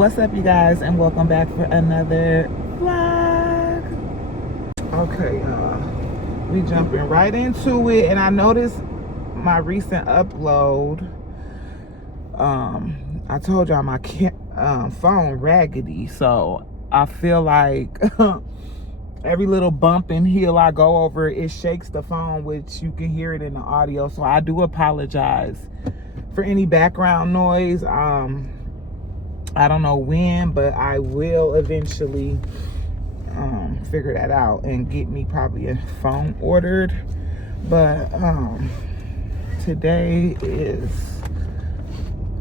What's up, you guys, and welcome back for another vlog. Okay, we jumping right into it, and I noticed my recent upload. I told y'all my phone raggedy, so I feel like every little bump and hill I go over, it shakes the phone, which you can hear it in the audio. So I do apologize for any background noise. I don't know when, but I will eventually figure that out and get me probably a phone ordered. But today is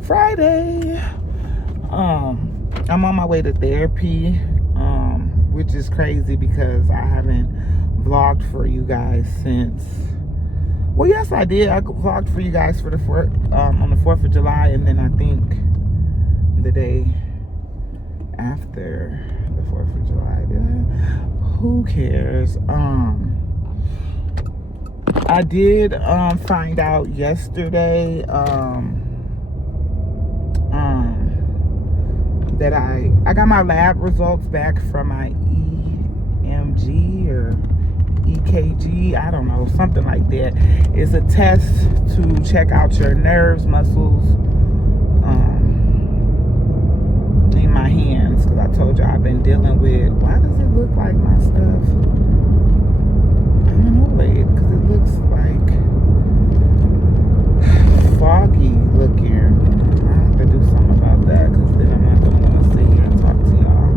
Friday. I'm on my way to therapy, which is crazy because I haven't vlogged for you guys since, well, yes, I did. I vlogged for you guys for the on the 4th of July, and then I think the day after the 4th of July. Who cares? I did find out yesterday that I got my lab results back from my EMG or EKG, I don't know, something like that. It's a test to check out your nerves, muscles, in my hands, because I told you I've been dealing with, why does it look like my stuff? I'm annoyed because it looks like foggy looking. I have to do something about that, because then I'm not going to want to sit here and talk to y'all.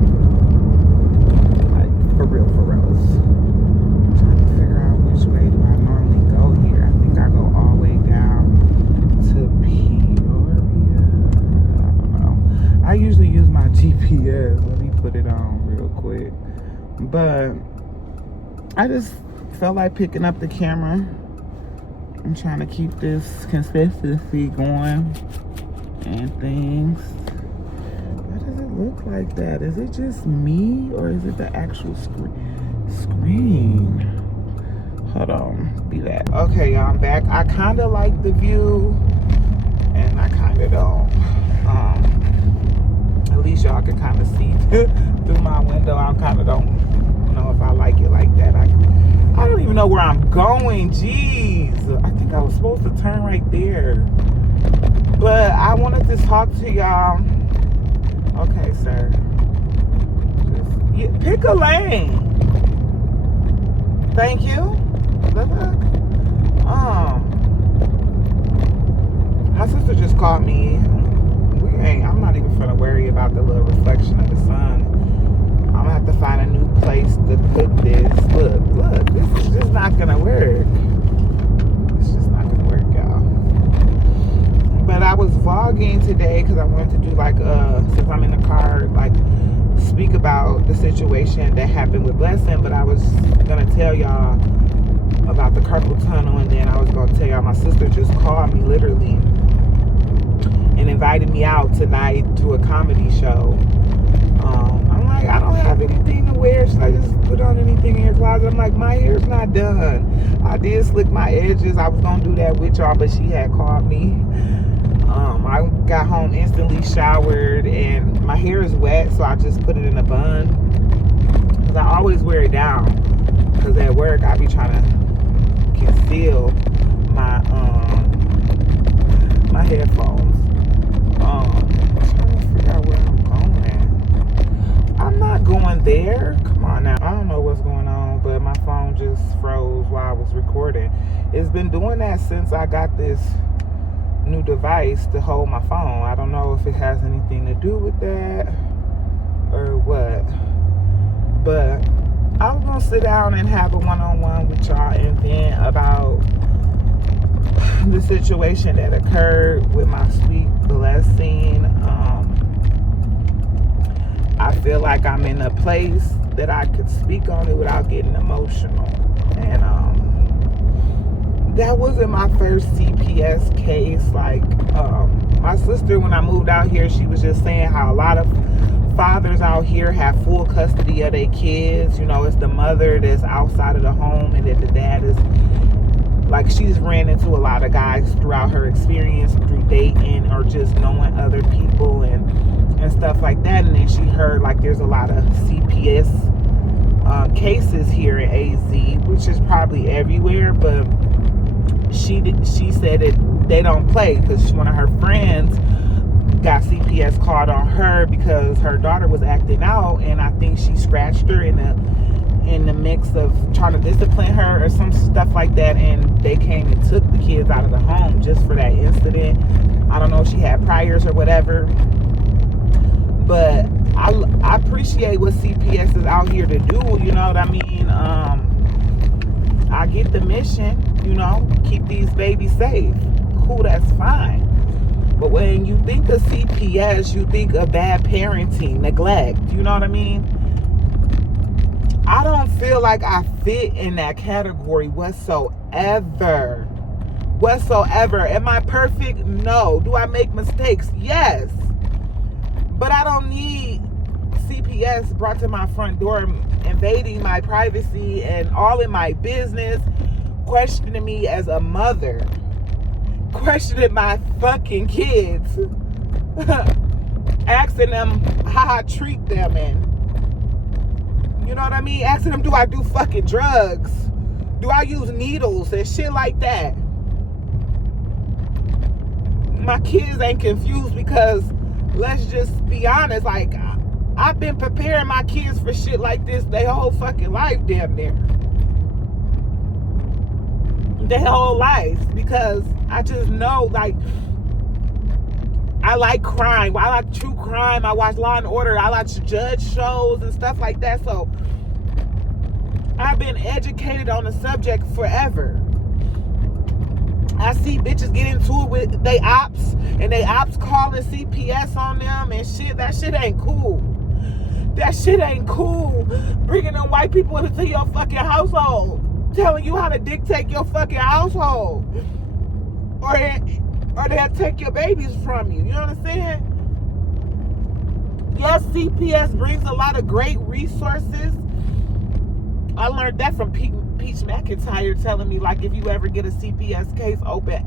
Like, for real, for real. I'm trying to figure out which way do I normally go here. I think I go all the way down to Peoria. I don't know. I usually use my GPS. Let me put it on real quick. But I just felt like picking up the camera. I'm trying to keep this consistency going and things. Why does it look like that? Is it just me, or is it the actual screen? Hold on, be back. Okay, y'all, I'm back. I kind of like the view, and I kind of don't. At least y'all can kind of see through my window. I kind of don't know if I like it like that. I don't even know where I'm going. Jeez, I think I was supposed to turn right there, but I wanted to talk to y'all. Okay, sir, just pick a lane. Thank you. Look. My sister just called me. I'm not even gonna worry about the little reflection of the sun. I'm gonna have to find a new place to put this. Look, this is just not gonna work. It's just not gonna work, y'all. But I was vlogging today because I wanted to do like since I'm in the car, like speak about the situation that happened with Blessing. But I was gonna tell y'all about the carpal tunnel, and then I was gonna tell y'all my sister just called me literally and invited me out tonight to a comedy show. I'm like, I don't have anything to wear. Should I just put on anything in your closet? I'm like, my hair's not done. I did slick my edges. I was gonna do that with y'all, but she had called me. I got home instantly, showered, and my hair is wet, so I just put it in a bun, because I always wear it down, because at work I be trying to conceal my my headphones. I'm trying to figure out where I'm going. I'm not going there. Come on now. I don't know what's going on, but my phone just froze while I was recording. It's been doing that since I got this new device to hold my phone. I don't know if it has anything to do with that or what. But I was going to sit down and have a one-on-one with y'all and vent about the situation that occurred with my sweet Blessing. I feel like I'm in a place that I could speak on it without getting emotional. And that wasn't my first CPS case. Like, my sister, when I moved out here, she was just saying how a lot of fathers out here have full custody of their kids. You know, it's the mother that's outside of the home, and that the dad is, like, she's ran into a lot of guys throughout her experience through dating or just knowing other people, and and stuff like that. And then she heard like there's a lot of CPS cases here in AZ, which is probably everywhere, but she said that they don't play, because one of her friends got CPS called on her because her daughter was acting out, and I think she scratched her in the mix of trying to discipline her or some stuff like that, and they came and took the kids out of the home just for that incident. I don't know if she had priors or whatever, but I appreciate what CPS is out here to do, you know what I mean? I get the mission, you know, keep these babies safe. Cool, that's fine. But when you think of CPS, you think of bad parenting, neglect, you know what I mean? I don't feel like I fit in that category whatsoever. Am I perfect? No. Do I make mistakes? Yes. But I don't need CPS brought to my front door, invading my privacy and all in my business, questioning me as a mother, questioning my fucking kids, asking them how I treat them, and you know what I mean? Asking them, do I do fucking drugs? Do I use needles and shit like that? My kids ain't confused because, let's just be honest, like, I've been preparing my kids for shit like this their whole fucking life, damn near. Their whole life, because I just know, like, I like crime. I like true crime. I watch Law and Order. I watch judge shows and stuff like that. So I've been educated on the subject forever. I see bitches get into it with they ops, and they ops calling CPS on them and shit. That shit ain't cool. That shit ain't cool. Bringing them white people into your fucking household, telling you how to dictate your fucking household, or they'll take your babies from you. You know what I'm saying? Yes, CPS brings a lot of great resources. I learned that from Peach McIntyre telling me, like, if you ever get a CPS case open,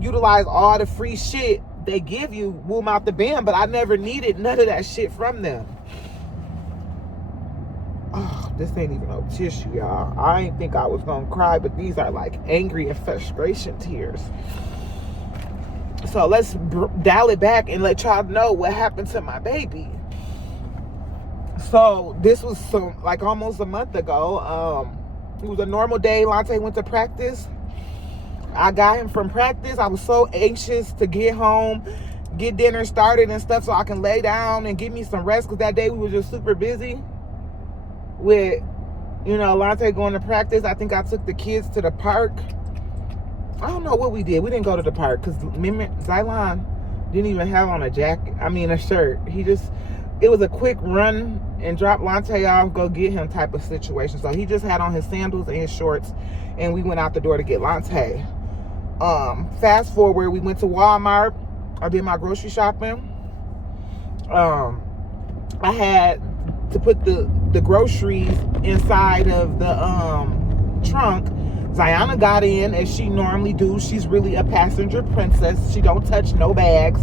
utilize all the free shit they give you, boom out the band. But I never needed none of that shit from them. Oh, this ain't even no tissue, y'all. I ain't think I was gonna cry, but these are like angry and frustration tears. So let's dial it back and let y'all know what happened to my baby. So this was like almost a month ago. It was a normal day. Lante went to practice. I got him from practice. I was so anxious to get home, get dinner started and stuff so I can lay down and give me some rest, because that day we were just super busy with, you know, Lante going to practice. I think I took the kids to the park. I don't know what we did. We didn't go to the park because Xylon didn't even have on a shirt. It was a quick run and drop Lante off, go get him type of situation. So he just had on his sandals and his shorts, and we went out the door to get Lante. Fast forward, we went to Walmart. I did my grocery shopping. I had to put the groceries inside of the trunk. Ziana got in as she normally do. She's really a passenger princess. She don't touch no bags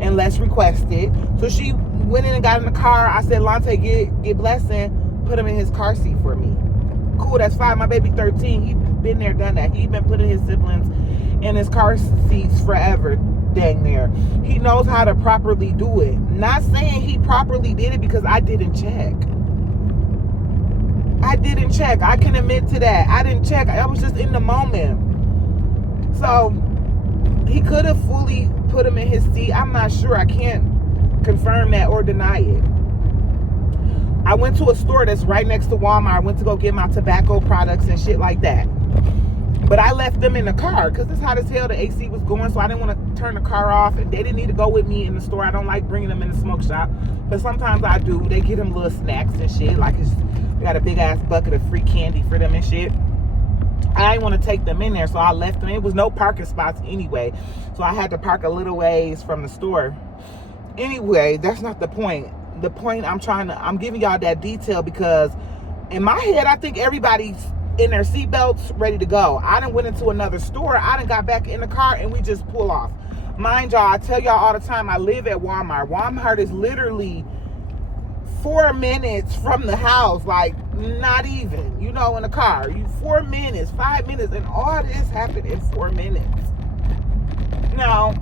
unless requested. So she went in and got in the car. I said, Lante, get Blessing, put him in his car seat for me. Cool, that's fine. My baby 13, he been there, done that. He been putting his siblings in his car seats forever, dang near. He knows how to properly do it. Not saying he properly did it because I didn't check. I can admit to that. I didn't check. I was just in the moment. So he could have fully put him in his seat. I'm not sure. I can't confirm that or deny it. I went to a store that's right next to Walmart. I went to go get my tobacco products and shit like that. But I left them in the car because it's hot as hell. The AC was going, so I didn't want to turn the car off. And they didn't need to go with me in the store. I don't like bringing them in the smoke shop. But sometimes I do. They get them little snacks and shit. Like we got a big ass bucket of free candy for them and shit. I didn't want to take them in there, so I left them. It was no parking spots anyway. So I had to park a little ways from the store. Anyway, that's not the point. The point I'm giving y'all that detail because in my head, I think everybody's in their seatbelts ready to go. I done went into another store. I done got back in the car and we just pull off. Mind y'all, I tell y'all all the time, I live at Walmart. Walmart is literally 4 minutes from the house, like not even, you know, in the car. 4 minutes, 5 minutes, and all this happened in 4 minutes. Now,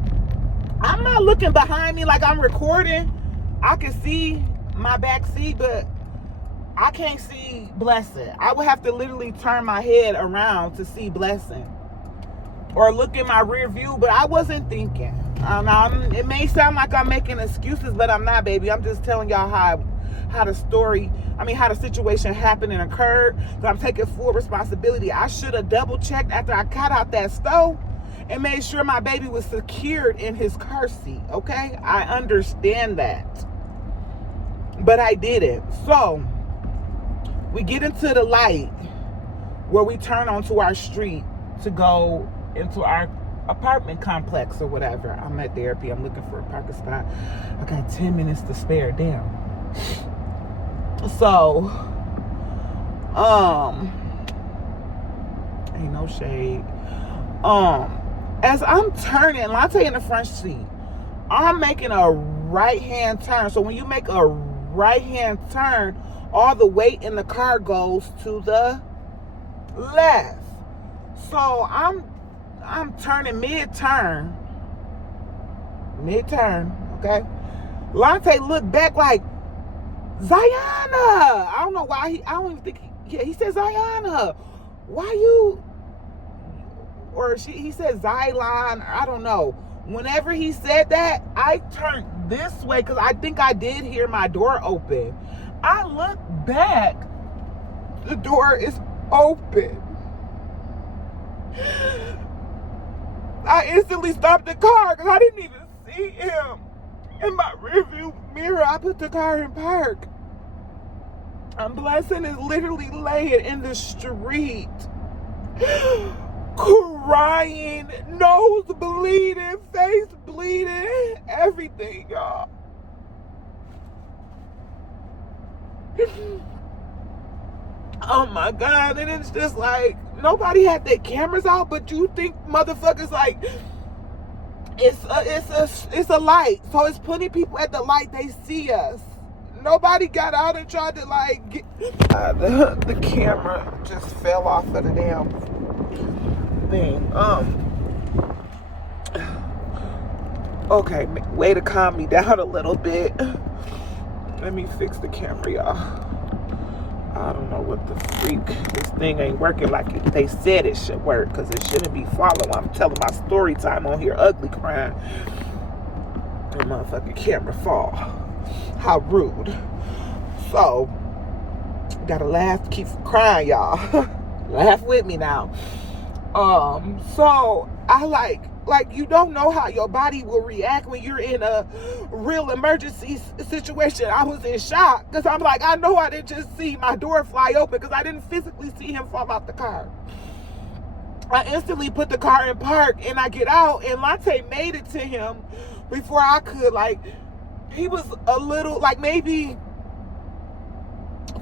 I'm not looking behind me like I'm recording. I can see my back seat, but I can't see Blessing. I would have to literally turn my head around to see Blessing. Or look in my rear view, but I wasn't thinking. It may sound like I'm making excuses, but I'm not, baby. I'm just telling y'all how the situation happened and occurred. So I'm taking full responsibility. I should have double checked after I got out that stove and made sure my baby was secured in his car seat. Okay, I understand that, but I didn't. So we get into the light where we turn onto our street to go into our apartment complex or whatever. I'm at therapy. I'm looking for a parking spot. I got 10 minutes to spare. Damn. So, ain't no shade. As I'm turning, Lante in the front seat, I'm making a right-hand turn. So when you make a right-hand turn, all the weight in the car goes to the left. So I'm turning mid-turn, okay? Lante looked back like, Zayana! I don't know why I don't even think, he said, Zayana, why you, or he said Zylon, I don't know. Whenever he said that, I turned this way because I think I did hear my door open. I look back, the door is open. I instantly stopped the car because I didn't even see him. In my rearview mirror, I put the car in park. Blessing is literally laying in the street, crying, nose bleeding, face bleeding, everything, y'all. Oh my God, and it's just like, nobody had their cameras out, but you think motherfuckers like, it's a light, so it's plenty of people at the light, they see us. Nobody got out and tried to like get, the camera just fell off of the damn thing. Okay, way to calm me down a little bit. Let me fix the camera, y'all. I don't know what the freak. This thing ain't working like they said it should work, because it shouldn't be following. I'm telling my story time on here, ugly crying. The motherfucking camera fall. How rude. So, gotta laugh, keep crying, y'all. Laugh with me now. So I like you don't know how your body will react when you're in a real emergency situation. I was in shock because I'm like, I know I didn't just see my door fly open because I didn't physically see him fall out the car. I instantly put the car in park and I get out, and Lante made it to him before I could. Like, he was a little, like maybe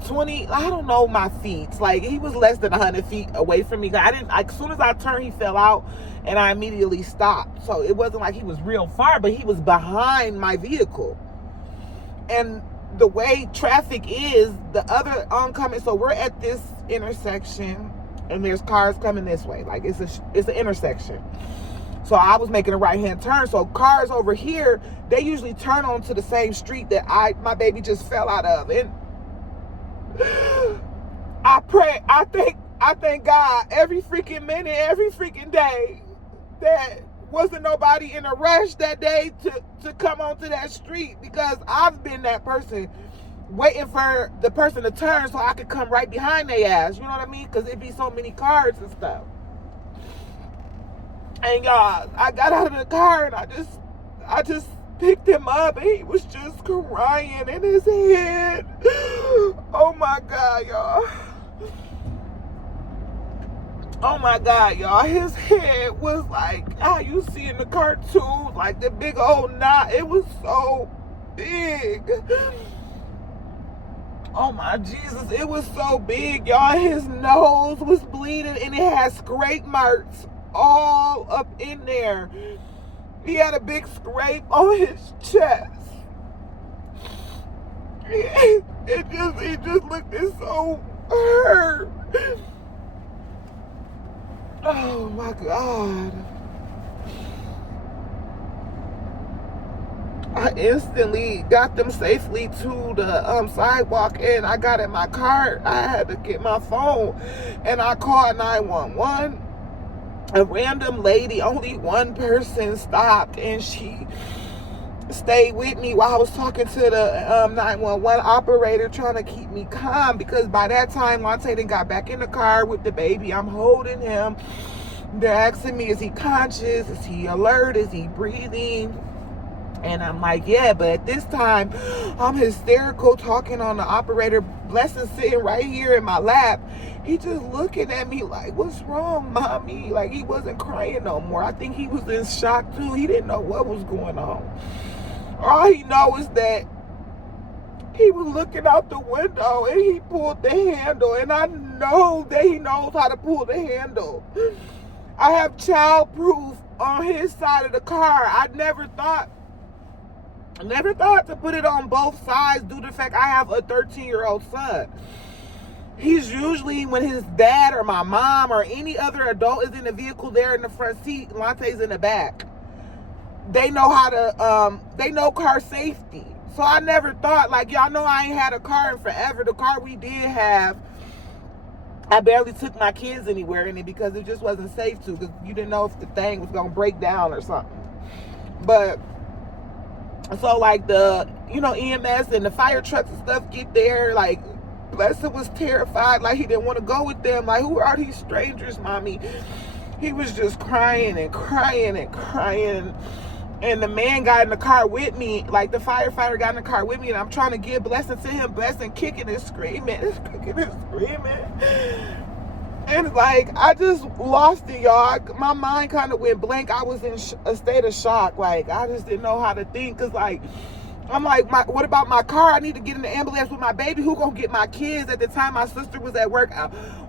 20, I don't know my feet. Like, he was less than 100 feet away from me. I didn't, like, as soon as I turned, he fell out and I immediately stopped. So it wasn't like he was real far, but he was behind my vehicle. And the way traffic is, the other oncoming, so we're at this intersection and there's cars coming this way. Like, it's an intersection. So I was making a right-hand turn. So cars over here, they usually turn onto the same street that my baby just fell out of. And I thank God every freaking minute, every freaking day that wasn't nobody in a rush that day to come onto that street, because I've been that person waiting for the person to turn so I could come right behind their ass. You know what I mean? Because it'd be so many cars and stuff. And y'all, I got out of the car and I just picked him up and he was just crying in his head. Oh my God, y'all. Oh my God, y'all. His head was like how you see in the cartoons, like the big old knot. It was so big. Oh my Jesus, it was so big, y'all. His nose was bleeding and it had scrape marks all up in there. He had a big scrape on his chest. He just looked so hurt. Oh my God. I instantly got them safely to the sidewalk, and I got in my car. I had to get my phone, and I called 911. A random lady, only one person stopped, and she stayed with me while I was talking to the 911 operator, trying to keep me calm, because by that time Lante then got back in the car with the baby. I'm holding him. They're asking me, is he conscious? Is he alert? Is he breathing? And I'm like, yeah, but at this time, I'm hysterical talking on the operator. Blessing sitting right here in my lap. He just looking at me like, what's wrong, mommy? Like, he wasn't crying no more. I think he was in shock, too. He didn't know what was going on. All he knows is that he was looking out the window and he pulled the handle. And I know that he knows how to pull the handle. I have child proof on his side of the car. I never thought to put it on both sides due to the fact I have a 13-year-old son. He's usually, when his dad or my mom or any other adult is in the vehicle, they're in the front seat, Lante's in the back. They know how to, they know car safety. So I never thought, like, y'all know I ain't had a car in forever. The car we did have, I barely took my kids anywhere in it because it just wasn't safe to, because you didn't know if the thing was going to break down or something. But so, like, the, EMS and the fire trucks and stuff get there. Like, Blessing was terrified. Like, he didn't want to go with them. Like, who are these strangers, mommy? He was just crying and crying and crying. And the man got in the car with me. Like, the firefighter got in the car with me. And I'm trying to give Blessing to him. Blessing kicking and screaming. And, like, I just lost it, y'all. My mind kind of went blank. I was in a state of shock. Like, I just didn't know how to think. Because, like, I'm like, what about my car? I need to get in the ambulance with my baby. Who gonna get my kids? At the time, my sister was at work.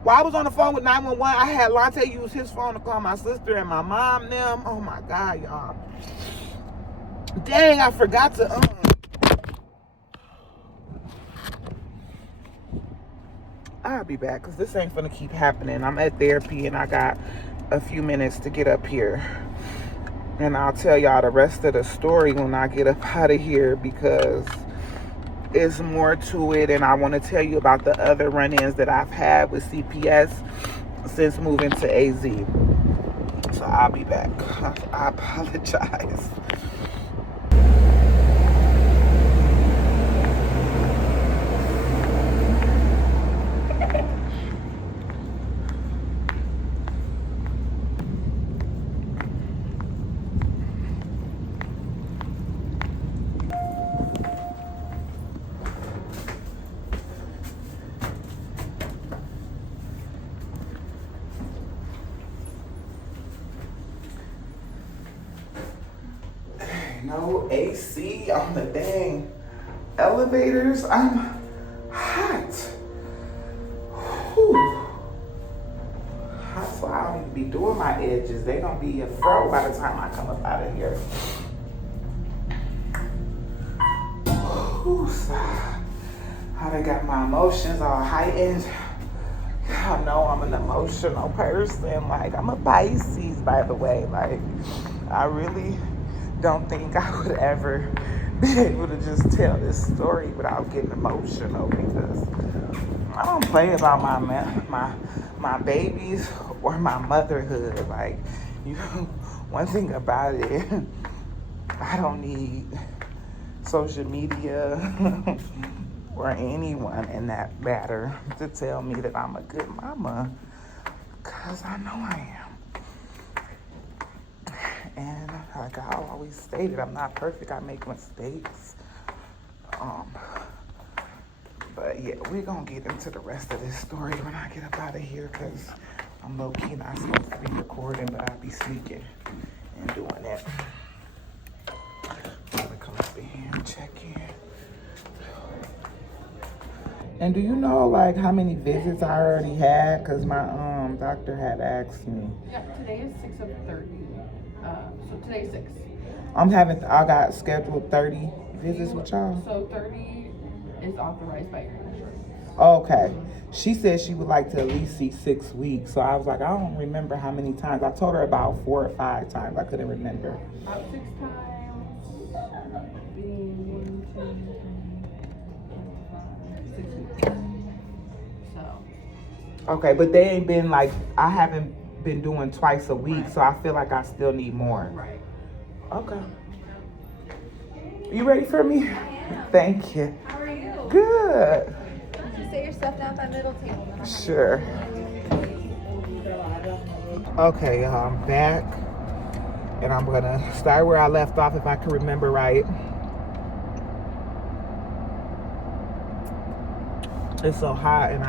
While I was on the phone with 911, I had Lante use his phone to call my sister and my mom and them. Oh, my God, y'all. Dang, I forgot to... I'll be back, because this ain't gonna keep happening. I'm at therapy, and I got a few minutes to get up here. And I'll tell y'all the rest of the story when I get up out of here, because it's more to it. And I want to tell you about the other run-ins that I've had with CPS since moving to AZ. So I'll be back. I apologize. No AC on the dang elevators. I'm hot. Whew. That's why I don't need to be doing my edges. They gonna be a fro by the time I come up out of here. Whew. I done got my emotions all heightened. I know I'm an emotional person. Like, I'm a Pisces, by the way. Like, I really don't think I would ever be able to just tell this story without getting emotional, because I don't play about my babies or my motherhood. Like, one thing about it, I don't need social media or anyone in that matter to tell me that I'm a good mama, because I know I am. And like I always stated, I'm not perfect. I make mistakes. But yeah, we're gonna get into the rest of this story when I get up out of here, because I'm low-key not supposed to be recording, but I'll be sneaking and doing it. I'm gonna come up in here and check in. And do you know, like, how many visits I already had? Because my doctor had asked me. Yeah, today is 6 of 30. So today's 6. I got scheduled 30 visits with y'all. So 30 is authorized by your insurance. Okay. She said she would like to at least see 6 weeks. So I was like, I don't remember how many times. I told her about 4 or 5 times. I couldn't remember. About 6 times. Being 1, 2, 3, 4, 5, 6 weeks. So. Okay, but they ain't been like, I haven't been doing twice a week, so I feel like I still need more. Right. Okay. You ready for me? Thank you. How are you? Good. Just sit your stuff down at that middle table. Sure. Okay, y'all, I'm back. And I'm going to start where I left off if I can remember right. It's so hot, and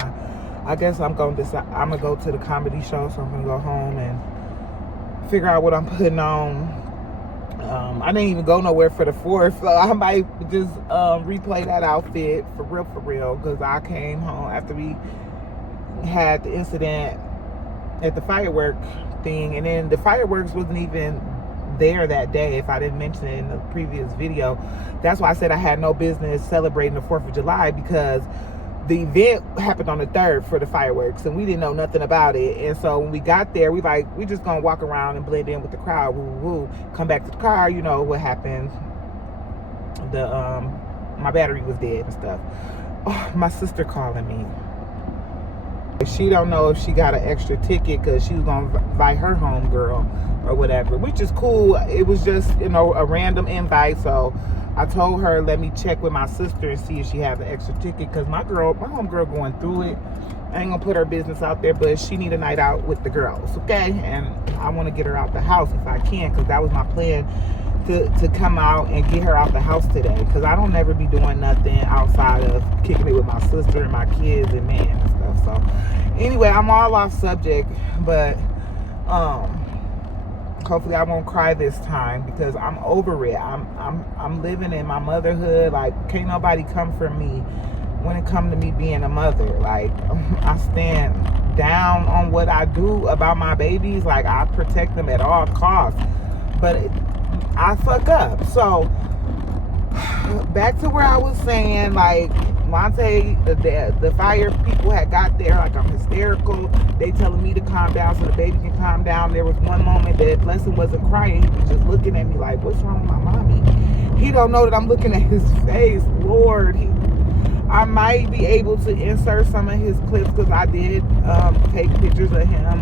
I guess I'm going to decide, I'm going to go to the comedy show, so I'm going to go home and figure out what I'm putting on. I didn't even go nowhere for the 4th, so I might just replay that outfit for real, because I came home after we had the incident at the firework thing, and then the fireworks wasn't even there that day, if I didn't mention it in the previous video. That's why I said I had no business celebrating the 4th of July, because the event happened on the 3rd for the fireworks, and we didn't know nothing about it. And so when we got there, we just gonna walk around and blend in with the crowd, woo woo, come back to the car, you know what happened. My battery was dead and stuff. Oh, my sister calling me. She don't know if she got an extra ticket because she was gonna invite her home girl or whatever, which is cool. It was just, a random invite, so I told her, let me check with my sister and see if she has an extra ticket, because my homegirl going through it. I ain't gonna put her business out there, but she need a night out with the girls, okay? And I want to get her out the house if I can, because that was my plan, to come out and get her out the house today, because I don't ever be doing nothing outside of kicking it with my sister and my kids and man and stuff. So anyway, I'm all off subject, but hopefully I won't cry this time, because I'm over it. I'm living in my motherhood. Like, can't nobody come for me when it comes to me being a mother. Like, I stand down on what I do about my babies. Like, I protect them at all costs, but I fuck up. So back to where I was saying, like, Monte, the fire people had got there, like, I'm hysterical. They telling me to calm down so the baby can calm down. There was one moment that Blessing wasn't crying. He was just looking at me like, what's wrong with my mommy? He don't know that I'm looking at his face. Lord, I might be able to insert some of his clips, because I did take pictures of him.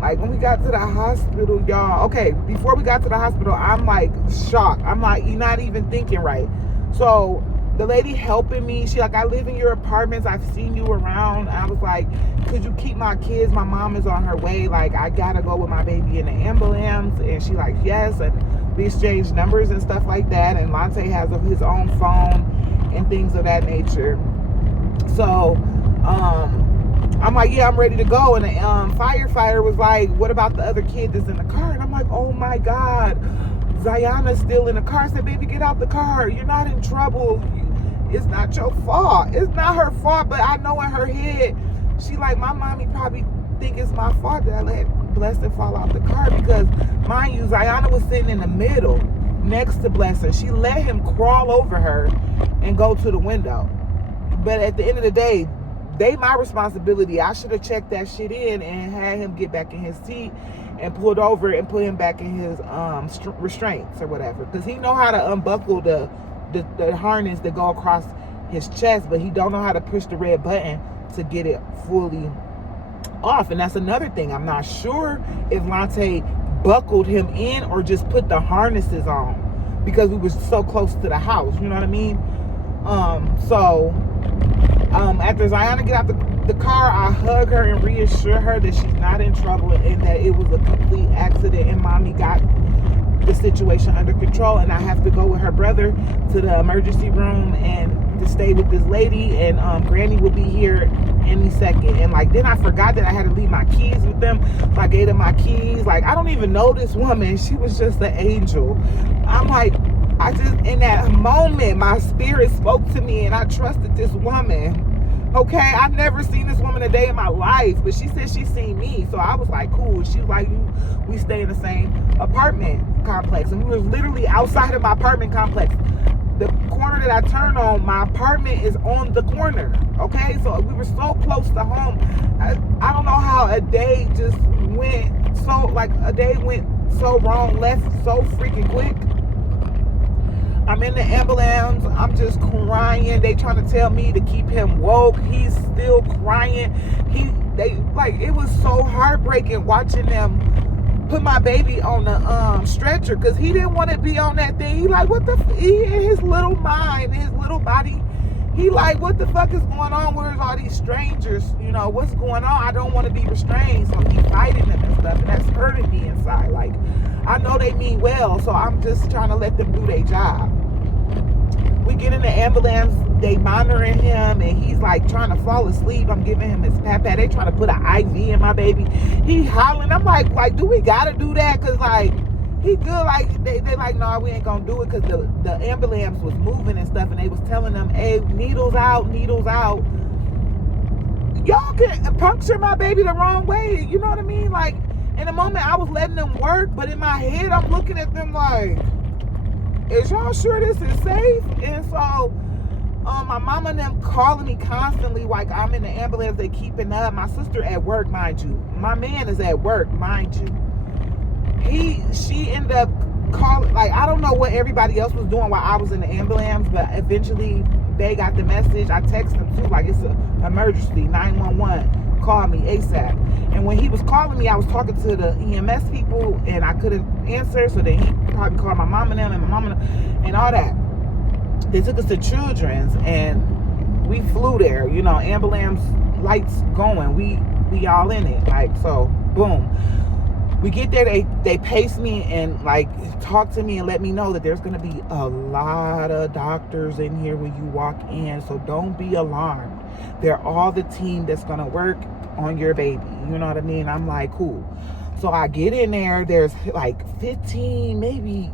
Like, when we got to the hospital, y'all, okay, before we got to the hospital, I'm like shocked. I'm like, you're not even thinking right. So the lady helping me, she like, I live in your apartments, I've seen you around. I was like, could you keep my kids? My mom is on her way. Like, I gotta go with my baby in the ambulance. And she like, yes. And we exchanged numbers and stuff like that. And Monte has his own phone and things of that nature. So I'm like, yeah, I'm ready to go. And the firefighter was like, what about the other kid that's in the car? And I'm like, oh my God, Zayana's still in the car. I said, baby, get out the car. You're not in trouble. It's not your fault. It's not her fault, but I know in her head, she like, my mommy probably think it's my fault that I let Blessing fall out the car, because mind you, Zayana was sitting in the middle next to Blessing. She let him crawl over her and go to the window. But at the end of the day, they my responsibility. I should have checked that shit in and had him get back in his seat and pulled over and put him back in his restraints or whatever, because he know how to unbuckle the harness that go across his chest, but he don't know how to push the red button to get it fully off. And that's another thing. I'm not sure if Lante buckled him in or just put the harnesses on, because we were so close to the house, you know what I mean? After Zayana get out the car, I hug her and reassure her that she's not in trouble and that it was a complete accident and mommy got the situation under control. And I have to go with her brother to the emergency room and to stay with this lady, and Granny will be here any second. And like, then I forgot that I had to leave my keys with them, so I gave them my keys. Like, I don't even know this woman. She was just an angel. I'm like, in that moment, my spirit spoke to me, and I trusted this woman Okay, I've never seen this woman a day in my life, but she said she seen me. So I was like, cool. She was like, we stay in the same apartment complex. And we were literally outside of my apartment complex. The corner that I turned on, my apartment is on the corner. Okay, so we were so close to home. I don't know how a day just went so, like, a day went so wrong, left so freaking quick. I'm in the ambulance. I'm just crying. They trying to tell me to keep him woke. He's still crying. It was so heartbreaking watching them put my baby on the stretcher because he didn't want to be on that thing. He like, what the? He in his little mind, his little body. He like, what the fuck is going on? Where's all these strangers? You know, what's going on? I don't want to be restrained. So he fighting them and stuff, and that's hurting me inside. Like, I know they mean well, so I'm just trying to let them do their job. We get in the ambulance, they monitoring him, and he's like trying to fall asleep. I'm giving him his pat. They trying to put an IV in my baby. He hollering. I'm like, do we gotta do that? Cause like, he good. Like they like, no, we ain't gonna do it. Cause the ambulance was moving and stuff, and they was telling them, hey, needles out. Y'all can puncture my baby the wrong way. You know what I mean? Like, in the moment I was letting them work, but in my head I'm looking at them like, is y'all sure this is safe? And so my mama and them calling me constantly like I'm in the ambulance, they keeping up. My sister at work, mind you. My man is at work, mind you. She ended up calling, like, I don't know what everybody else was doing while I was in the ambulance, but eventually they got the message. I texted them too, like, it's an emergency, 911, call me ASAP. And when he was calling me, I was talking to the EMS people and I couldn't answer, so then he probably called my mom and them and my mom and all that. They took us to Children's and we flew there, you know, ambulance lights going, we all in it, like, so boom. We get there, they pace me and like talk to me and let me know that there's gonna be a lot of doctors in here when you walk in, so don't be alarmed. They're all the team that's gonna work on your baby, you know what I mean? I'm like, cool. So I get in there, there's like 15, maybe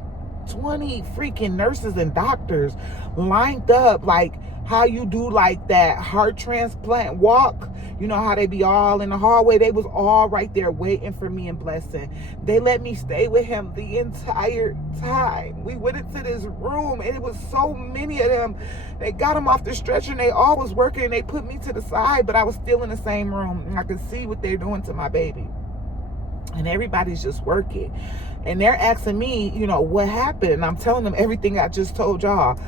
20 freaking nurses and doctors lined up, like how you do like that heart transplant walk. You know how they be all in the hallway? They was all right there waiting for me and Blessing. They let me stay with him the entire time. We went into this room and it was so many of them. They got him off the stretcher and they all was working and they put me to the side, but I was still in the same room and I could see what they're doing to my baby. And everybody's just working. And they're asking me, you know, what happened? And I'm telling them everything I just told y'all.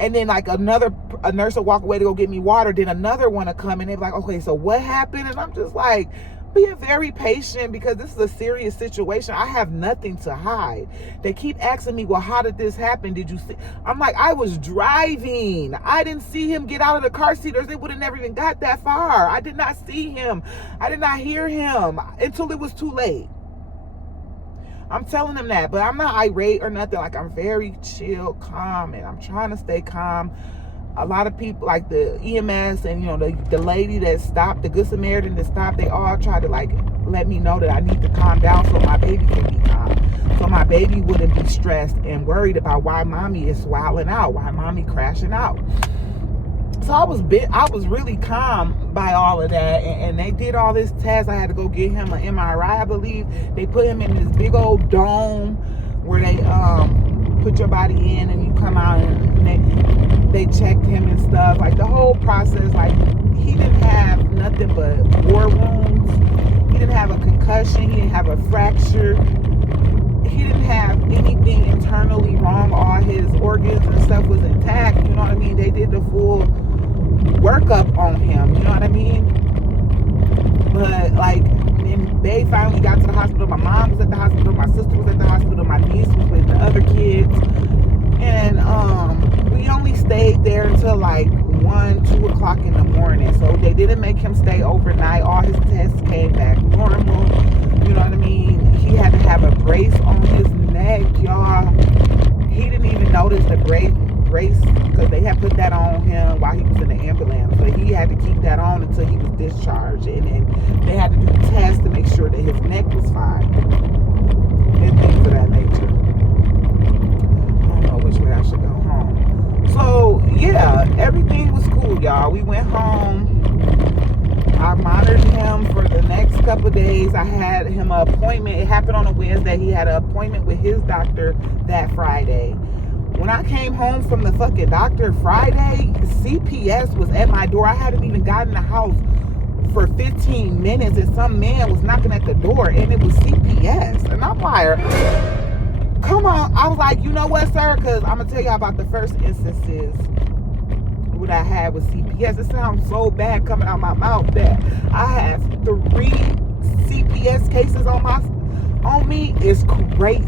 And then like a nurse will walk away to go get me water. Then another one will come and they're like, okay, so what happened? And I'm just like, being very patient because this is a serious situation. I have nothing to hide. They keep asking me, well, how did this happen? Did you see? I'm like, I was driving. I didn't see him get out of the car seat or they would have never even got that far. I did not see him. I did not hear him until it was too late. I'm telling them that, but I'm not irate or nothing. Like, I'm very chill, calm, and I'm trying to stay calm. A lot of people, like the EMS and, you know, the lady that stopped, the Good Samaritan that stopped, they all tried to, like, let me know that I need to calm down so my baby can be calm. So my baby wouldn't be stressed and worried about why mommy is swallowing out, why mommy crashing out. So I was really calm by all of that, and they did all this test. I had to go get him an MRI, I believe. They put him in this big old dome where they put your body in and you come out, and they checked him and stuff. Like the whole process, like he didn't have nothing but war wounds. He didn't have a concussion. He didn't have a fracture. He didn't have anything internally wrong. All his organs and stuff was intact. You know what I mean? They did the full workup on him. You know what I mean? But like, and they finally got to the hospital. My mom was at the hospital. My sister was at the hospital. My niece was with the other kids. And we only stayed there until like 1, 2 o'clock in the morning. So they didn't make him stay overnight. All his tests came back normal. You know what I mean? He had to have a brace on his neck, y'all. He didn't even notice the brace because they had put that on him while he was in the ambulance. So he had to keep that on until he was discharged. And then they had to do tests to make sure that his neck was fine. And things of that nature. I don't know which way I should go home. So, yeah, everything was cool, y'all. We went home. couple of days. I had him an appointment. It happened on a Wednesday. He had an appointment with his doctor that Friday. When I came home from the fucking doctor Friday, CPS was at my door. I hadn't even gotten in the house for 15 minutes, and some man was knocking at the door, and it was CPS. And I'm like, come on. I was like, you know what, sir? Because I'm going to tell you about the first instances what I had with CPS. It sounds so bad coming out my mouth that I have 3 CPS cases on me. It's crazy.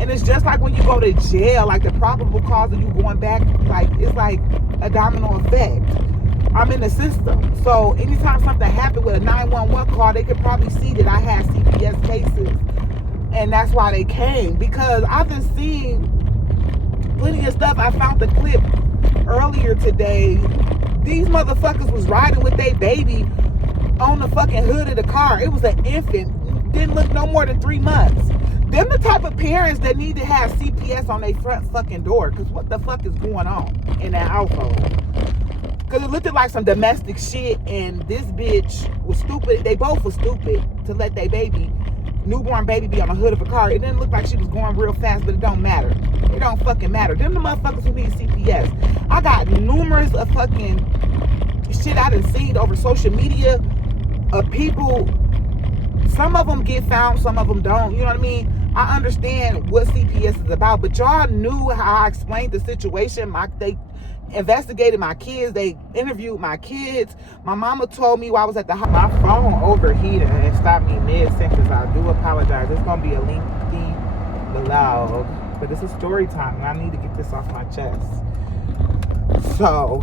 And it's just like when you go to jail, like the probable cause of you going back, like it's like a domino effect. I'm in the system. So anytime something happened with a 911 call, they could probably see that I had CPS cases. And that's why they came. Because I've been seeing plenty of stuff. I found the clip earlier today. These motherfuckers was riding with their baby on the fucking hood of the car. It was an infant. Didn't look no more than 3 months. Them the type of parents that need to have CPS on their front fucking door. Because what the fuck is going on in that household? Because it looked like some domestic shit. And this bitch was stupid. They both were stupid to let their newborn baby be on the hood of a car. It didn't look like she was going real fast, but it don't matter. It don't fucking matter. Them the motherfuckers who need CPS. I got numerous of fucking shit I done seen over social media of people. Some of them get found, some of them don't. You know what I mean? I understand what CPS is about, but y'all knew how I explained the situation. They investigated my kids. They interviewed my kids. My mama told me while I was at the house, my phone overheated and stopped me mid-sentence. I do apologize. It's going to be a lengthy vlog, but it's a story time, and I need to get this off my chest. So,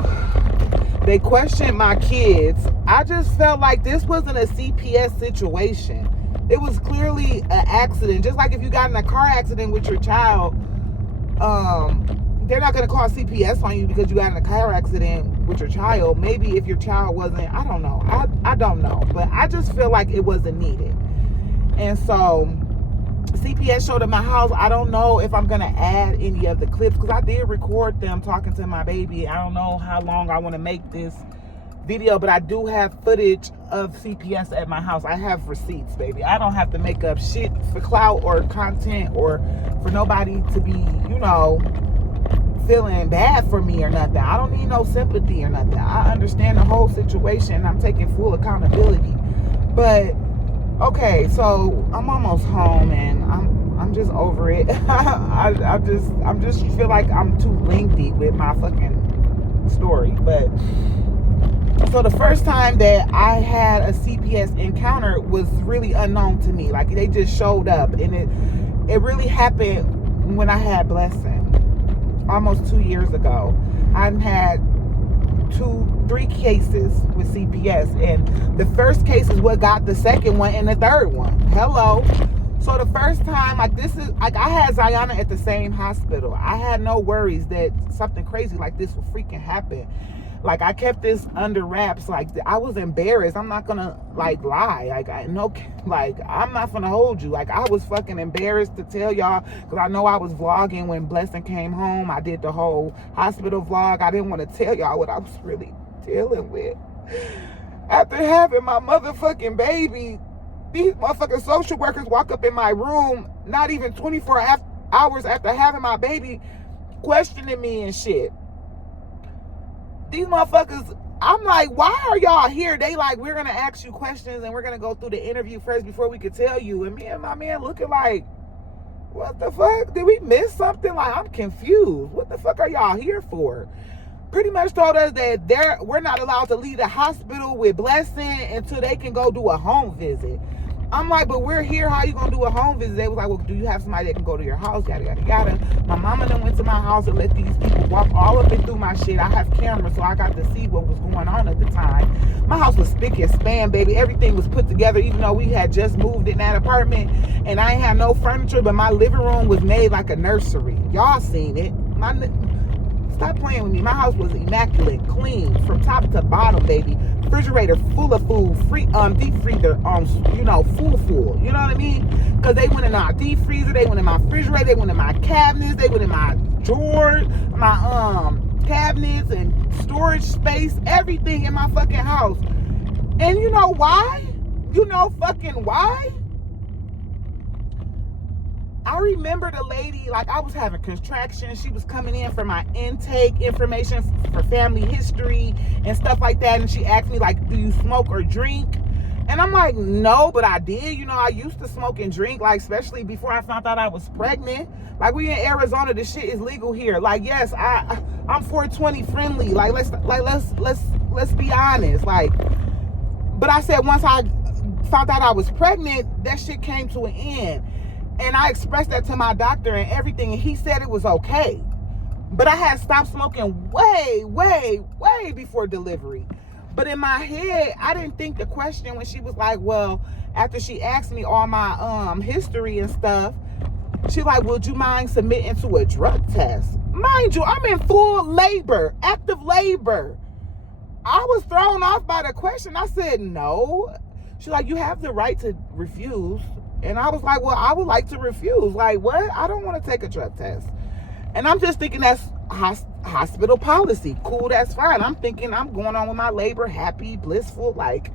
they questioned my kids. I just felt like this wasn't a CPS situation. It was clearly an accident. Just like if you got in a car accident with your child, they're not going to call CPS on you because you got in a car accident with your child. Maybe if your child wasn't, I don't know. I don't know. But I just feel like it wasn't needed. And so CPS showed at my house. I don't know if I'm going to add any of the clips because I did record them talking to my baby. I don't know how long I want to make this video, but I do have footage of CPS at my house. I have receipts, baby. I don't have to make up shit for clout or content or for nobody to be, feeling bad for me or nothing. I don't need no sympathy or nothing. I understand the whole situation. I'm taking full accountability. But okay, so I'm almost home and I'm just over it. I'm just feel like I'm too lengthy with my fucking story. But so the first time that I had a CPS encounter was really unknown to me. Like they just showed up, and it really happened when I had Blessing almost 2 years ago. I had 3 cases with CPS, and the first case is what got the second one and the third one. Hello. So the first time, I had Ziana at the same hospital. I had no worries that something crazy like this would freaking happen. Like I kept this under wraps. Like I was embarrassed. I'm not gonna lie. I'm not gonna hold you. Like I was fucking embarrassed to tell y'all because I know I was vlogging when Blessing came home. I did the whole hospital vlog. I didn't want to tell y'all what I was really dealing with. After having my motherfucking baby, these motherfucking social workers walk up in my room, not even 24 hours after having my baby, questioning me and shit. These motherfuckers, I'm like, why are y'all here? They like, we're going to ask you questions and we're going to go through the interview first before we could tell you. And me and my man looking like, what the fuck? Did we miss something? Like, I'm confused. What the fuck are y'all here for? Pretty much told us that we're not allowed to leave the hospital with Blessing until they can go do a home visit. I'm like, but we're here. How you gonna do a home visit? They was like, well, do you have somebody that can go to your house? Yada, yada, yada. My mama then went to my house and let these people walk all up and through my shit. I have cameras, so I got to see what was going on at the time. My house was spick and span, baby. Everything was put together, even though we had just moved in that apartment. And I ain't had no furniture, but my living room was made like a nursery. Y'all seen it. Stop playing with me. My house was immaculate, clean, from top to bottom, baby. Refrigerator full of food, deep freezer, full. You know what I mean? Because they went in our deep freezer, they went in my refrigerator, they went in my cabinets, they went in my drawers, my cabinets and storage space, everything in my fucking house. And you know why? You know fucking why? I remember the lady, like I was having contractions. She was coming in for my intake information for family history and stuff like that. And she asked me like, do you smoke or drink? And I'm like, no, but I did. You know, I used to smoke and drink, like especially before I found out I was pregnant. Like we in Arizona, this shit is legal here. Like, yes, I'm 420 friendly. Like let's be honest. Like, but I said once I found out I was pregnant, that shit came to an end. And I expressed that to my doctor and everything, and he said it was okay. But I had stopped smoking way before delivery. But in my head, I didn't think the question when she was like, well, after she asked me all my history and stuff, she like, would you mind submitting to a drug test? Mind you, I'm in full labor, active labor. I was thrown off by the question. I said, no. She's like, you have the right to refuse. And I was like, well, I would like to refuse. Like, what? I don't want to take a drug test. And I'm just thinking that's hospital policy. Cool, that's fine. I'm thinking I'm going on with my labor, happy, blissful. Like,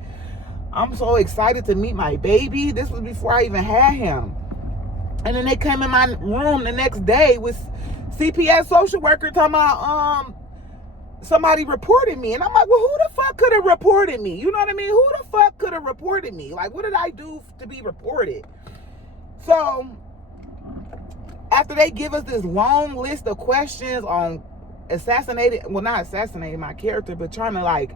I'm so excited to meet my baby. This was before I even had him. And then they came in my room the next day with CPS social worker talking about, somebody reported me. And I'm like, well, who the fuck could have reported me? You know what I mean? Who the fuck could have reported me? Like, what did I do to be reported? So after they give us this long list of questions on not assassinating my character, but trying to like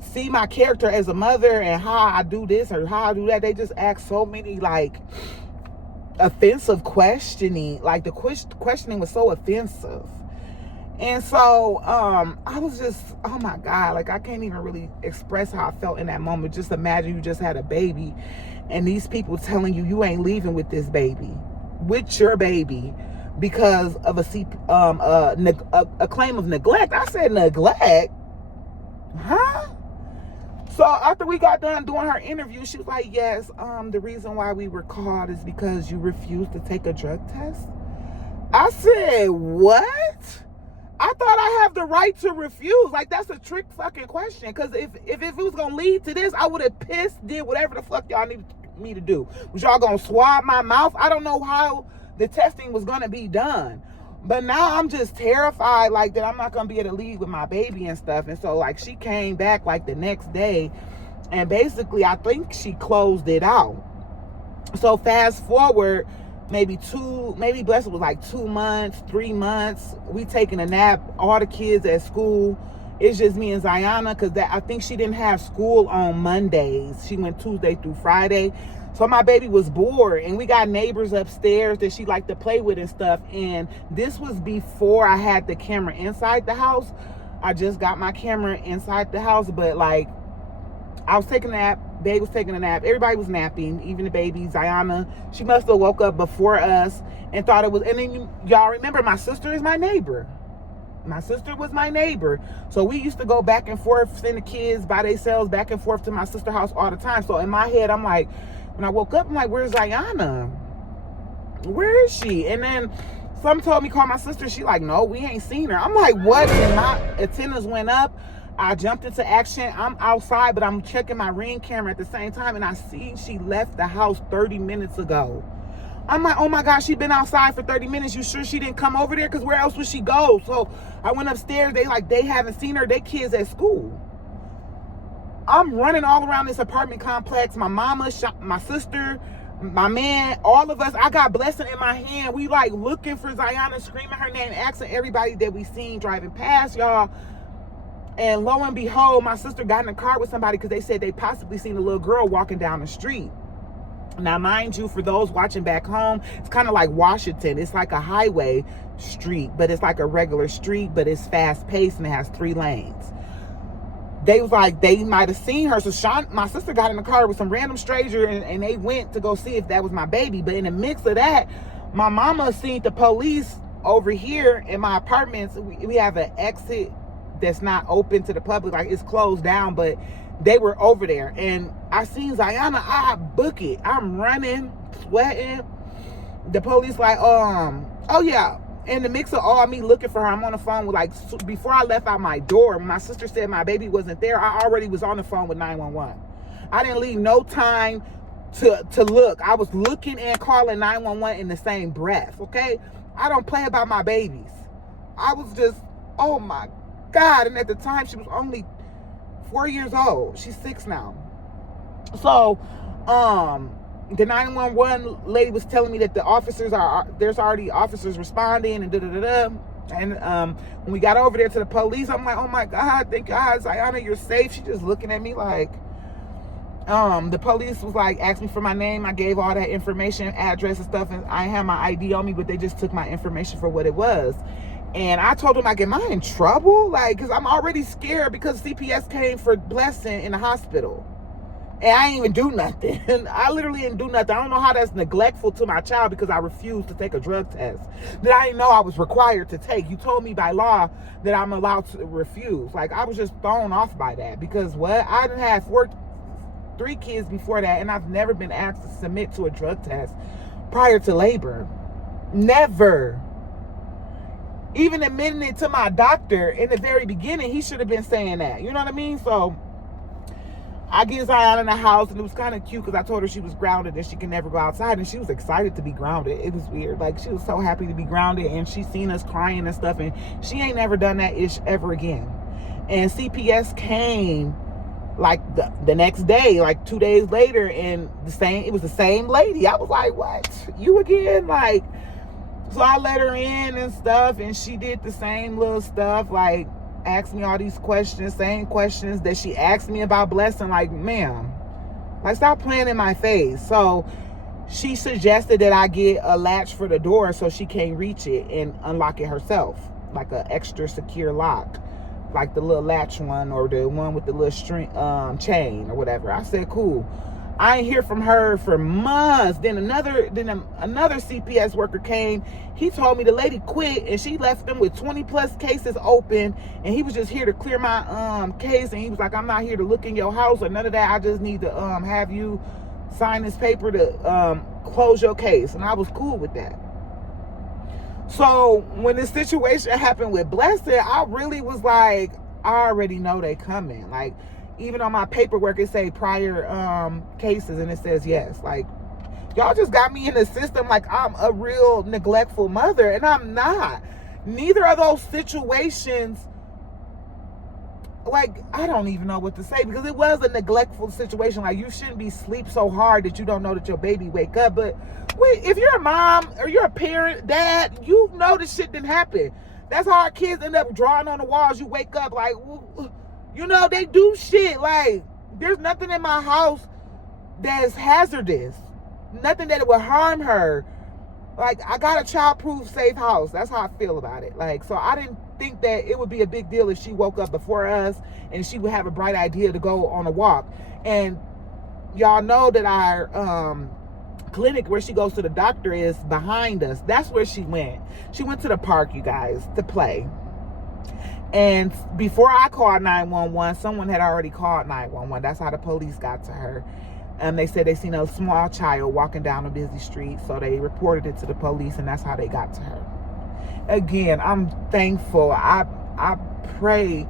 see my character as a mother and how I do this or how I do that, they just ask so many like offensive questioning. Like the questioning was so offensive. And so I was just, oh my God, like I can't even really express how I felt in that moment. Just imagine you just had a baby and these people telling you you ain't leaving with this baby, with your baby, because of a claim of neglect. I said, neglect? Huh? So after we got done doing her interview, she was like, yes, the reason why we were called is because you refused to take a drug test. I said, what? I thought I have the right to refuse. Like, that's a trick fucking question. Because if it was going to lead to this, I would have did whatever the fuck y'all needed me to do. Was y'all going to swab my mouth? I don't know how the testing was going to be done. But now I'm just terrified, like, that I'm not going to be able to leave with my baby and stuff. And so, like, she came back, like, the next day. And basically, I think she closed it out. So, fast forward, maybe Blessed was like 2 months, 3 months. We taking a nap, all the kids at school. It's just me and Ziana, because I think she didn't have school on Mondays. She went Tuesday through Friday. So my baby was bored, and we got neighbors upstairs that she liked to play with and stuff. And this was before I had the camera inside the house. I just got my camera inside the house, but like I was taking a nap, babe was taking a nap, everybody was napping, even the baby, Ziana. She must have woke up before us and thought it was, and then y'all remember my sister is my neighbor. My sister was my neighbor. So we used to go back and forth, send the kids by themselves back and forth to my sister's house all the time. So in my head, I'm like, when I woke up, I'm like, where's Ziana? Where is she? And then some told me, call my sister. She like, no, we ain't seen her. I'm like, what? And my antennas went up. I jumped into action. I'm outside, but I'm checking my Ring camera at the same time. And I see she left the house 30 minutes ago. I'm like, oh my gosh, she been outside for 30 minutes. You sure she didn't come over there? Because where else would she go? So I went upstairs. They haven't seen her. They kids at school. I'm running all around this apartment complex. My mama, my sister, my man, all of us. I got Blessing in my hand. We like looking for Ziana, screaming her name, asking everybody that we seen driving past, y'all. And lo and behold, my sister got in a car with somebody because they said they possibly seen a little girl walking down the street. Now, mind you, for those watching back home, it's kind of like Washington. It's like a highway street, but it's like a regular street, but it's fast paced and it has 3 lanes. They was like, they might have seen her. So my sister got in the car with some random stranger and they went to go see if that was my baby. But in the mix of that, my mama seen the police over here in my apartments. We have an exit that's not open to the public, like it's closed down, but they were over there. And I seen Ziana, I book it. I'm running, sweating. The police like, oh yeah. In the mix of all me looking for her, I'm on the phone with like, before I left out my door, my sister said my baby wasn't there, I already was on the phone with 911. I didn't leave no time to look. I was looking and calling 911 in the same breath, okay? I don't play about my babies. I was just, oh my God. And at the time, she was only 4 years old. She's 6 now. So, the 911 lady was telling me that there's already officers responding and da-da-da-da. And when we got over there to the police, I'm like, oh my God, thank God, Ziana, you're safe. She just looking at me like, the police was like, asked me for my name. I gave all that information, address and stuff, and I had my ID on me, but they just took my information for what it was. And I told them, like, am I in trouble? Like, because I'm already scared because CPS came for Blessing in the hospital. And I didn't even do nothing. I literally didn't do nothing. I don't know how that's neglectful to my child because I refused to take a drug test that I didn't know I was required to take. You told me by law that I'm allowed to refuse. Like, I was just thrown off by that because what? I done had 3 kids before that, and I've never been asked to submit to a drug test prior to labor. Never. Even admitting it to my doctor in the very beginning, he should have been saying that. You know what I mean? So I get Zion in the house, and it was kind of cute because I told her she was grounded and she can never go outside, and she was excited to be grounded. It was weird. Like, she was so happy to be grounded, and she seen us crying and stuff, and she ain't never done that ish ever again. And CPS came like the next day, like 2 days later, and it was the same lady. I was like, what? You again? Like, so I let her in and stuff, and she did the same little stuff, like, asked me all these questions, same questions that she asked me about Blessing. Like, ma'am, like, stop playing in my face. So she suggested that I get a latch for the door so she can't reach it and unlock it herself, like an extra secure lock, like the little latch one or the one with the little string chain or whatever. I said, cool. I ain't hear from her for months. Then another CPS worker came. He told me the lady quit and she left them with 20 plus cases open, and he was just here to clear my case. And he was like, I'm not here to look in your house or none of that. I just need to have you sign this paper to close your case. And I was cool with that. So when this situation happened with Blessed, I really was like, I already know they coming. Like, even on my paperwork, it say prior cases, and it says yes. Like, y'all just got me in the system like I'm a real neglectful mother, and I'm not. Neither of those situations, like, I don't even know what to say, because it was a neglectful situation. Like, you shouldn't be sleep so hard that you don't know that your baby wake up. But wait, if you're a mom or you're a parent, dad, you know this shit didn't happen. That's how our kids end up drawing on the walls. You wake up like, you know, they do shit. Like, there's nothing in my house that's hazardous. Nothing that it would harm her. Like, I got a child-proof, safe house. That's how I feel about it. Like, so I didn't think that it would be a big deal if she woke up before us and she would have a bright idea to go on a walk. And y'all know that our clinic where she goes to the doctor is behind us. That's where she went. She went to the park, you guys, to play. And before I called 911, someone had already called 911. That's how the police got to her. They said they seen a small child walking down a busy street, so they reported it to the police, and that's how they got to her. Again, I'm thankful. I pray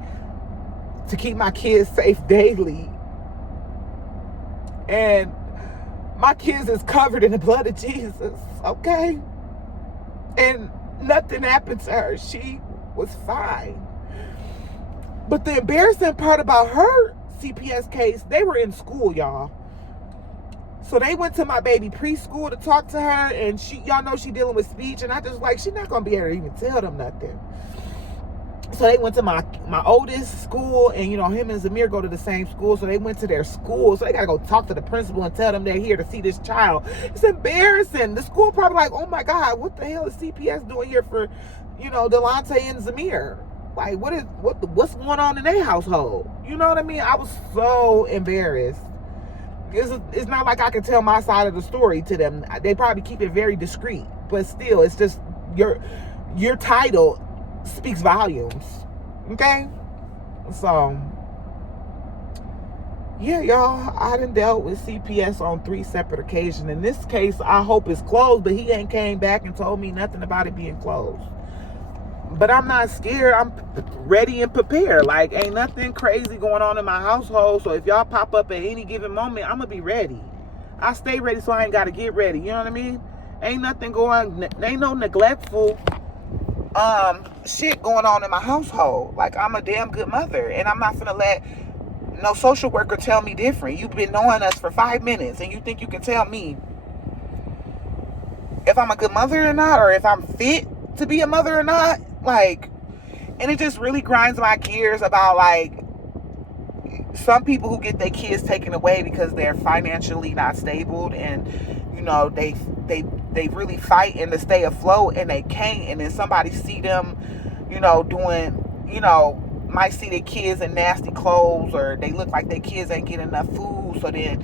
to keep my kids safe daily. And my kids is covered in the blood of Jesus, okay? And nothing happened to her. She was fine. But the embarrassing part about her CPS case, they were in school, y'all. So they went to my baby preschool to talk to her, and y'all know she dealing with speech, and I just like, she's not gonna be able to even tell them nothing. So they went to my oldest school, and you know, him and Zamir go to the same school, so they went to their school, so they gotta go talk to the principal and tell them they're here to see this child. It's embarrassing. The school probably like, oh my God, what the hell is CPS doing here for, you know, Delonte and Zamir? Like, what's going on in their household? You know what I mean? I was so embarrassed. It's not like I can tell my side of the story to them. They probably keep it very discreet, but still, it's just your title speaks volumes. Okay? So, yeah, y'all, I done dealt with CPS on 3 separate occasions. In this case, I hope it's closed, but he ain't came back and told me nothing about it being closed. But I'm not scared. I'm ready and prepared. Like, ain't nothing crazy going on in my household. So if y'all pop up at any given moment, I'm going to be ready. I stay ready so I ain't got to get ready. You know what I mean? Ain't nothing going, ain't no neglectful shit going on in my household. Like, I'm a damn good mother. And I'm not going to let no social worker tell me different. You've been knowing us for 5 minutes and you think you can tell me if I'm a good mother or not, or if I'm fit to be a mother or not. Like, and it just really grinds my gears about, like, some people who get their kids taken away because they're financially not stable, and you know they really fighting to stay afloat and they can't, and then somebody see them, you know, doing, you know, might see their kids in nasty clothes, or they look like their kids ain't getting enough food, so then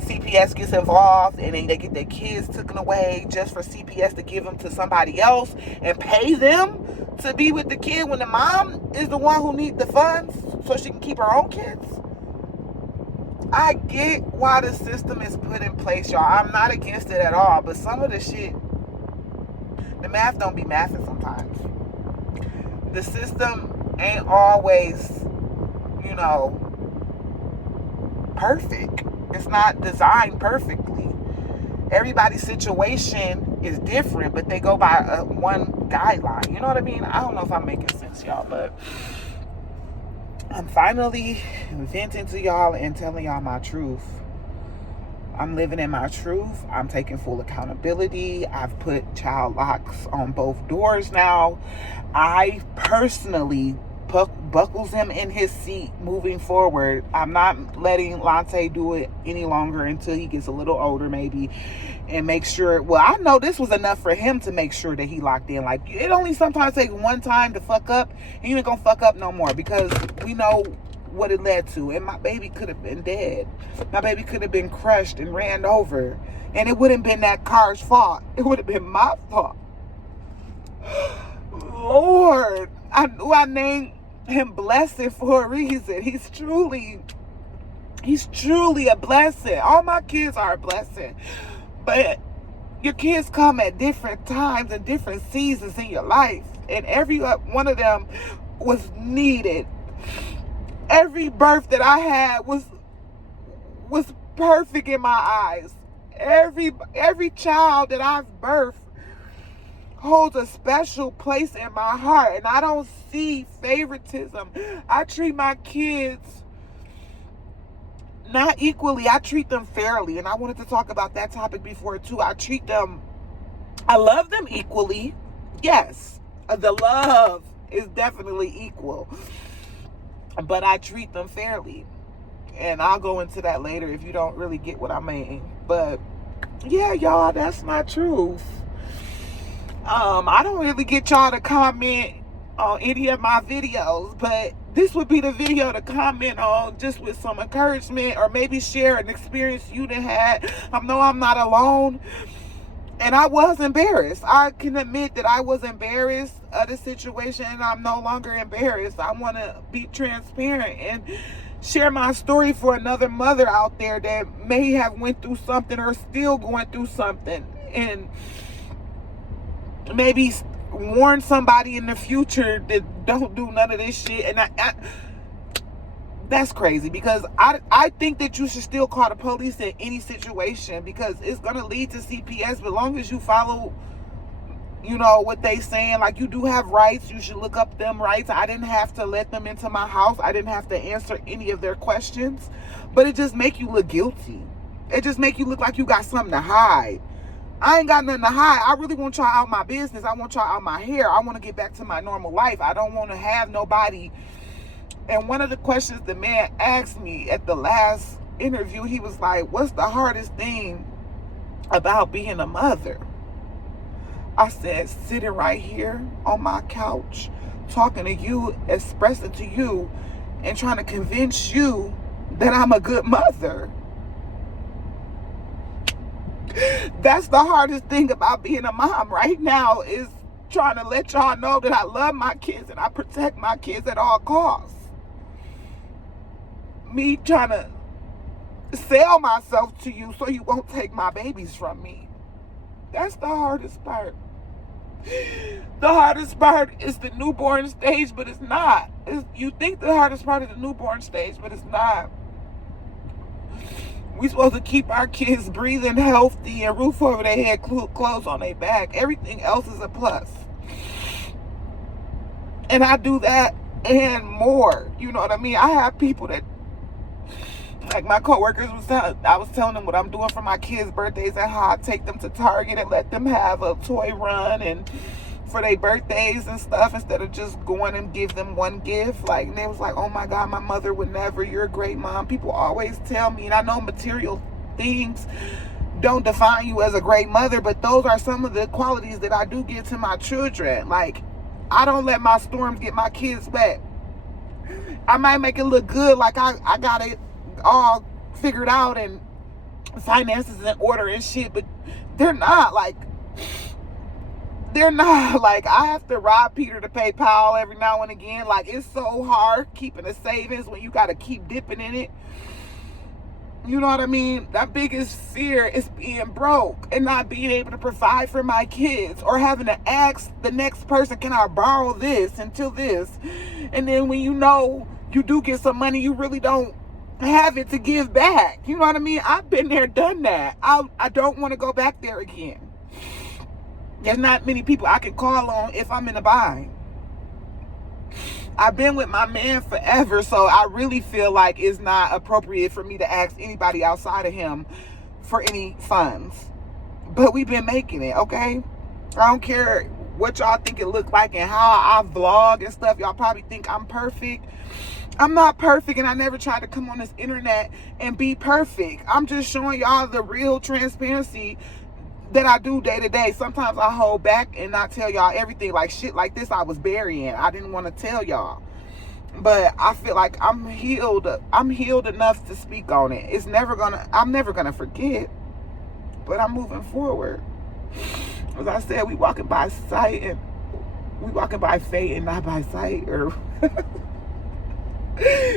CPS gets involved and then they get their kids taken away just for CPS to give them to somebody else and pay them to be with the kid when the mom is the one who needs the funds so she can keep her own kids. I get why the system is put in place, y'all. I'm not against it at all, but some of the shit, the math don't be mathing sometimes. The system ain't always, you know, perfect. It's not designed perfectly. Everybody's situation is different, but they go by one guideline. You know what I mean? I don't know if I'm making sense, y'all, but I'm finally venting to y'all and telling y'all my truth. I'm living in my truth. I'm taking full accountability. I've put child locks on both doors now. I personally buckles him in his seat moving forward. I'm not letting Lante do it any longer until he gets a little older, maybe, and make sure. Well, I know this was enough for him to make sure that he locked in. Like, it only sometimes takes one time to fuck up. He ain't gonna fuck up no more, because we know what it led to. And my baby could have been dead. My baby could have been crushed and ran over, and it wouldn't have been that car's fault. It would have been my fault. Lord, I knew I named him blessed for a reason. He's truly a blessing. All my kids are a blessing, but your kids come at different times and different seasons in your life, and every one of them was needed. Every birth that I had was perfect in my eyes. Every child that I've birthed holds a special place in my heart, and I don't see favoritism. I treat my kids not equally. I treat them fairly, and I wanted to talk about that topic before too. I love them equally. Yes, the love is definitely equal, but I treat them fairly, and I'll go into that later if you don't really get what I mean. But yeah, y'all, that's my truth. I don't really get y'all to comment on any of my videos, but this would be the video to comment on, just with some encouragement, or maybe share an experience you done had. I know I'm not alone, and I was embarrassed. I can admit that I was embarrassed of the situation, and I'm no longer embarrassed. I want to be transparent and share my story for another mother out there that may have went through something or still going through something, and maybe warn somebody in the future that don't do none of this shit. And I that's crazy, because I think that you should still call the police in any situation, because it's gonna lead to CPS. But long as you follow, you know, what they saying, like, you do have rights, you should look up them rights. I didn't have to let them into my house. I didn't have to answer any of their questions, but it just make you look guilty. It just make you look like you got something to hide. I ain't got nothing to hide. I really want y'all out my business. I want y'all out my hair. I want to get back to my normal life. I don't want to have nobody. And one of the questions the man asked me at the last interview, he was like, what's the hardest thing about being a mother? I said, sitting right here on my couch, talking to you, expressing to you, and trying to convince you that I'm a good mother. That's the hardest thing about being a mom right now, is trying to let y'all know that I love my kids and I protect my kids at all costs. Me trying to sell myself to you so you won't take my babies from me. That's the hardest part. The hardest part is the newborn stage, but it's not. You think the hardest part is the newborn stage, but it's not. We supposed to keep our kids breathing healthy and roof over their head, clothes on their back. Everything else is a plus. And I do that and more. You know what I mean? I have people that, like my coworkers I was telling them what I'm doing for my kids' birthdays and how I take them to Target and let them have a toy run and for their birthdays and stuff instead of just going and give them one gift. Like, and they was like, oh my God, my mother would never. You're a great mom. People always tell me, and I know material things don't define you as a great mother, but those are some of the qualities that I do give to my children. Like, I don't let my storms get my kids wet. I might make it look good, like I got it all figured out and finances in order and shit, but they're not. Like, I have to rob Peter to pay Paul every now and again. Like, it's so hard keeping the savings when you got to keep dipping in it. You know what I mean? That biggest fear is being broke and not being able to provide for my kids, or having to ask the next person, can I borrow this until this? And then when you know you do get some money, you really don't have it to give back. You know what I mean? I've been there, done that. I don't want to go back there again. There's not many people I can call on if I'm in a bind. I've been with my man forever, so I really feel like it's not appropriate for me to ask anybody outside of him for any funds. But we've been making it, okay? I don't care what y'all think it look like and how I vlog and stuff. Y'all probably think I'm perfect. I'm not perfect, and I never tried to come on this internet and be perfect. I'm just showing y'all the real transparency that I do day to day. Sometimes I hold back and not tell y'all everything. Like, shit like this I was burying. I didn't want to tell y'all. But I feel like I'm healed. I'm healed enough to speak on it. I'm never gonna forget. But I'm moving forward. As I said, we walking by sight and we walking by faith and not by sight. Or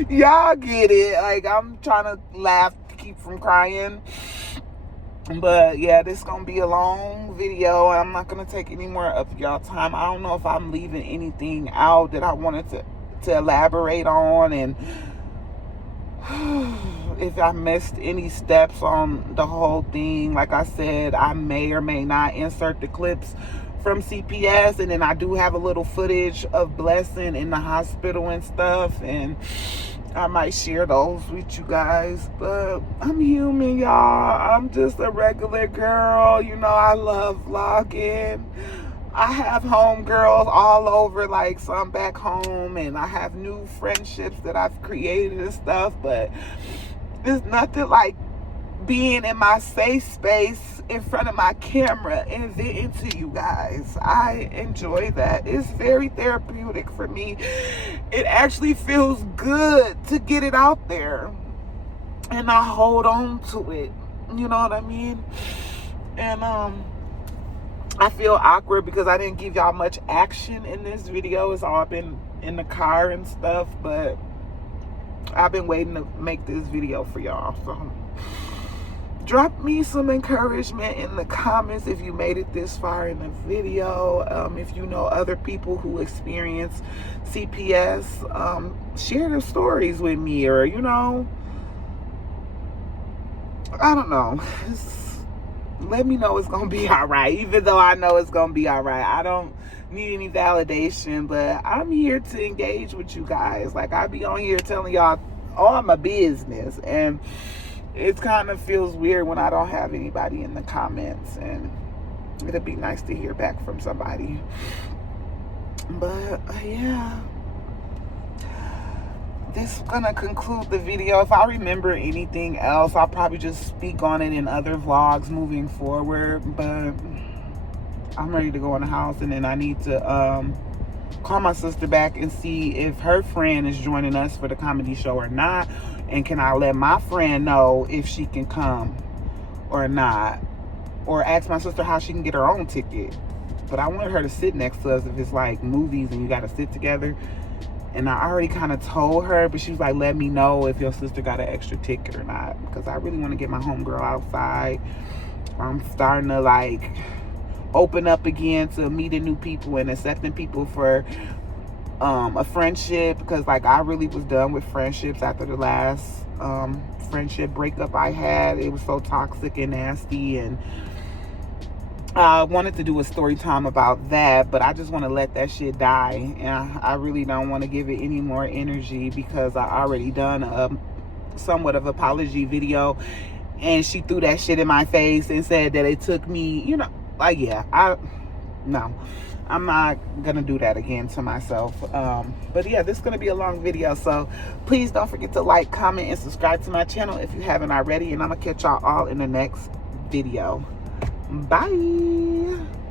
y'all get it. Like, I'm trying to laugh to keep from crying. But yeah, this is gonna be a long video. I'm not gonna take any more of y'all time. I don't know if I'm leaving anything out that I wanted to elaborate on, and if I missed any steps on the whole thing. Like I said, I may or may not insert the clips from CPS, and then I do have a little footage of Blessing in the hospital and stuff, and I might share those with you guys. But I'm human, y'all. I'm just a regular girl. You know, I love vlogging. I have homegirls all over, like some back home, and I have new friendships that I've created and stuff. But there's nothing like being in my safe space in front of my camera and venting to you guys. I enjoy that. It's very therapeutic for me. It actually feels good to get it out there, and I hold on to it. You know what I mean? And I feel awkward because I didn't give y'all much action in this video. It's all been in the car and stuff, but I've been waiting to make this video for y'all. So drop me some encouragement in the comments if you made it this far in the video. If you know other people who experience CPS, share their stories with me, or, you know, I don't know. Let me know it's gonna be all right, even though I know it's gonna be all right. I don't need any validation, but I'm here to engage with you guys. Like, I be on here telling y'all all my business, and it kind of feels weird when I don't have anybody in the comments, and it'd be nice to hear back from somebody. But yeah, this is gonna conclude the video. If I remember anything else, I'll probably just speak on it in other vlogs moving forward. But I'm ready to go in the house, and then I need to call my sister back and see if her friend is joining us for the comedy show or not. And can I let my friend know if she can come or not? Or ask my sister how she can get her own ticket. But I want her to sit next to us if it's like movies and you got to sit together. And I already kind of told her, but she was like, let me know if your sister got an extra ticket or not. Because I really want to get my homegirl outside. I'm starting to like open up again to meeting new people and accepting people for a friendship, because like I really was done with friendships after the last friendship breakup I had. It was so toxic and nasty, and I wanted to do a story time about that, but I just want to let that shit die, and I really don't want to give it any more energy, because I already done a somewhat of apology video, and she threw that shit in my face and said that it took me, you know, like, yeah, no, I'm not gonna do that again to myself. But yeah, this is gonna be a long video, so please don't forget to like, comment, and subscribe to my channel if you haven't already, and I'm gonna catch y'all all in the next video. Bye.